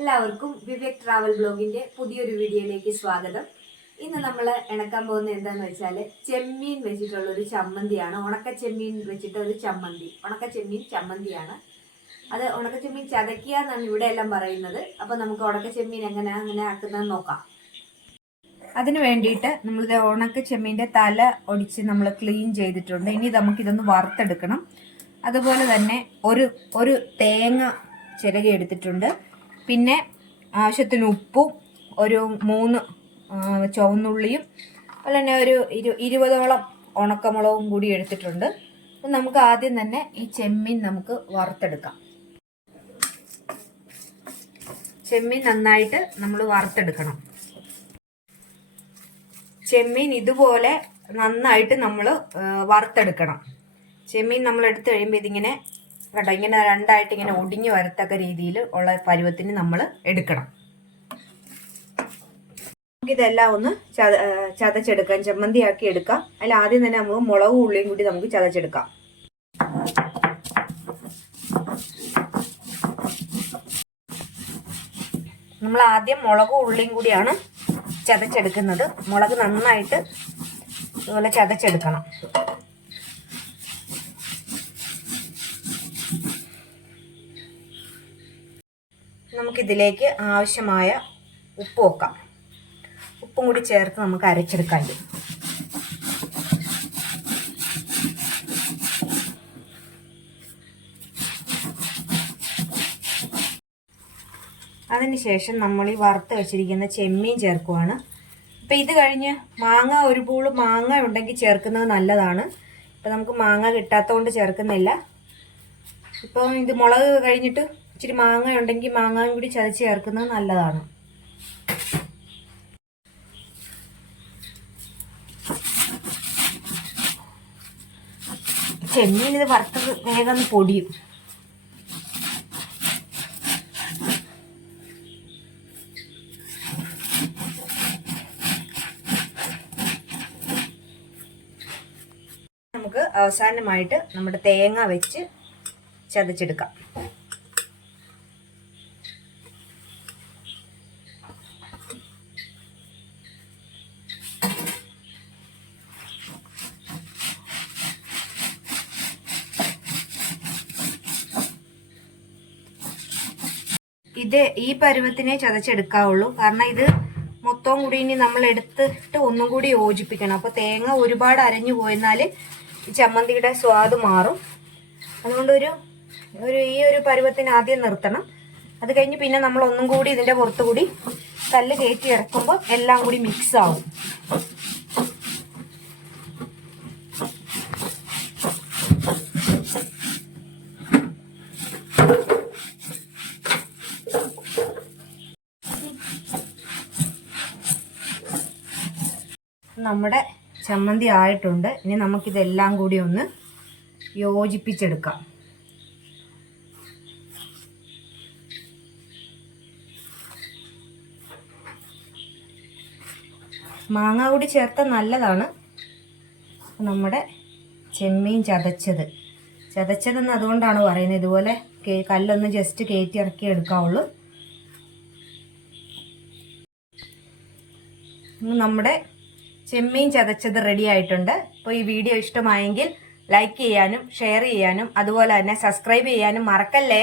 എല്ലാവർക്കും വിവേക് ട്രാവൽ ബ്ലോഗിന്റെ പുതിയൊരു വീഡിയോയിലേക്ക് സ്വാഗതം. ഇന്ന് നമ്മൾ ഇണക്കാൻ പോകുന്നത് എന്താന്ന് വെച്ചാൽ ചെമ്മീൻ വെച്ചിട്ടുള്ള ഒരു ചമ്മന്തിയാണ്. ഉണക്ക ചെമ്മീൻ വെച്ചിട്ട് ഒരു ചമ്മന്തി, ഉണക്ക ചെമ്മീൻ ചമ്മന്തിയാണ്. അത് ഉണക്ക ചെമ്മീൻ ചതക്കുക എന്നാണ് ഇവിടെ എല്ലാം പറയുന്നത്. അപ്പൊ നമുക്ക് ഉണക്ക ചെമ്മീൻ അങ്ങനെ ആക്കുന്നതെന്ന് നോക്കാം. അതിന് വേണ്ടിയിട്ട് നമ്മളിത് ഉണക്ക ചെമ്മീൻ്റെ തല ഒടിച്ച് നമ്മൾ ക്ലീൻ ചെയ്തിട്ടുണ്ട്. ഇനി നമുക്കിതൊന്ന് വറുത്തെടുക്കണം. അതുപോലെ തന്നെ ഒരു തേങ്ങ ചിരകി എടുത്തിട്ടുണ്ട്. പിന്നെ ആവശ്യത്തിന് ഉപ്പും ഒരു 3 ചുവന്നുള്ളിയും അതുപോലെ തന്നെ ഒരു 20ഓളം ഉണക്കമുളകും കൂടി എടുത്തിട്ടുണ്ട്. അപ്പം നമുക്ക് ആദ്യം തന്നെ ഈ ചെമ്മീൻ നമുക്ക് വറുത്തെടുക്കാം. ചെമ്മീൻ നന്നായിട്ട് നമ്മൾ വറുത്തെടുക്കണം. ചെമ്മീൻ ഇതുപോലെ നന്നായിട്ട് നമ്മൾ വറുത്തെടുക്കണം. ചെമ്മീൻ നമ്മൾ എടുത്തു കഴിയുമ്പോൾ ഇതിങ്ങനെ കേട്ടോ, ഇങ്ങനെ രണ്ടായിട്ട് ഇങ്ങനെ ഒടിഞ്ഞു വരത്തക്ക രീതിയിൽ ഉള്ള പരുവത്തിന് നമ്മൾ എടുക്കണം. നമുക്കിതെല്ലാം ഒന്ന് ചതച്ചെടുക്കാം, ചമ്മന്തിയാക്കി എടുക്കാം. അതിൽ ആദ്യം തന്നെ നമുക്ക് മുളകും ഉള്ളിയും കൂടി നമുക്ക് ചതച്ചെടുക്കാം. നമ്മൾ ആദ്യം മുളകും ഉള്ളിയും കൂടിയാണ് ചതച്ചെടുക്കുന്നത്. മുളക് നന്നായിട്ട് ഇതുപോലെ ചതച്ചെടുക്കണം. നമുക്കിതിലേക്ക് ആവശ്യമായ ഉപ്പ് വെക്കാം. ഉപ്പും കൂടി ചേർത്ത് നമുക്ക് അരച്ചെടുക്കാൻ. അതിനുശേഷം നമ്മൾ ഈ വറുത്ത് വെച്ചിരിക്കുന്ന ചെമ്മീൻ ചേർക്കുവാണ്. ഇപ്പം ഇത് കഴിഞ്ഞ് മാങ്ങ, ഒരു പൂള് മാങ്ങ ഉണ്ടെങ്കിൽ ചേർക്കുന്നത് നല്ലതാണ്. ഇപ്പം നമുക്ക് മാങ്ങ കിട്ടാത്തതുകൊണ്ട് ചേർക്കുന്നില്ല. ഇപ്പോൾ ഇത് മുളക് കഴിഞ്ഞിട്ട് ഇച്ചിരി മാങ്ങ ഉണ്ടെങ്കിൽ മാങ്ങയും കൂടി ചതച്ച് ചേർക്കുന്നത് നല്ലതാണ്. ചെമ്മീൻ ഇത് വറുത്തത് വേഗം പൊടിയും. നമുക്ക് അവസാനമായിട്ട് നമ്മുടെ തേങ്ങ വെച്ച് ചതച്ചെടുക്കാം. ഈ പരുവത്തിനെ ചതച്ചെടുക്കാവുള്ളൂ. കാരണം ഇത് മൊത്തവും കൂടി ഇനി നമ്മൾ എടുത്തിട്ട് ഒന്നും കൂടി യോജിപ്പിക്കണം. അപ്പോൾ തേങ്ങ ഒരുപാട് അരഞ്ഞു പോയെന്നാൽ ഈ ചമ്മന്തിയുടെ സ്വാദ് മാറും. അതുകൊണ്ട് ഈ ഒരു പരുവത്തിന് ആദ്യം നിർത്തണം. അത് കഴിഞ്ഞ് പിന്നെ നമ്മൾ ഒന്നും കൂടി ഇതിൻ്റെ പുറത്തു കൂടി കല്ല് കയറ്റി ഇറക്കുമ്പോൾ എല്ലാം കൂടി മിക്സ് ആവും. നമ്മുടെ ചമ്മന്തി ആയിട്ടുണ്ട്. ഇനി നമുക്കിതെല്ലാം കൂടി ഒന്ന് യോജിപ്പിച്ചെടുക്കാം. മാങ്ങ കൂടി ചേർത്താൽ നല്ലതാണ്. നമ്മുടെ ചെമ്മീൻ ചതച്ചതെന്ന് അതുകൊണ്ടാണ് പറയുന്നത്. ഇതുപോലെ കല്ലൊന്ന് ജസ്റ്റ് കയറ്റി ഇറക്കി എടുക്കാവുള്ളൂ. നമ്മുടെ ചെമ്മീൻ ചതച്ചത് റെഡി ആയിട്ടുണ്ട്. അപ്പോൾ ഈ വീഡിയോ ഇഷ്ടമായെങ്കിൽ ലൈക്ക് ചെയ്യാനും ഷെയർ ചെയ്യാനും അതുപോലെ തന്നെ സബ്സ്ക്രൈബ് ചെയ്യാനും മറക്കല്ലേ.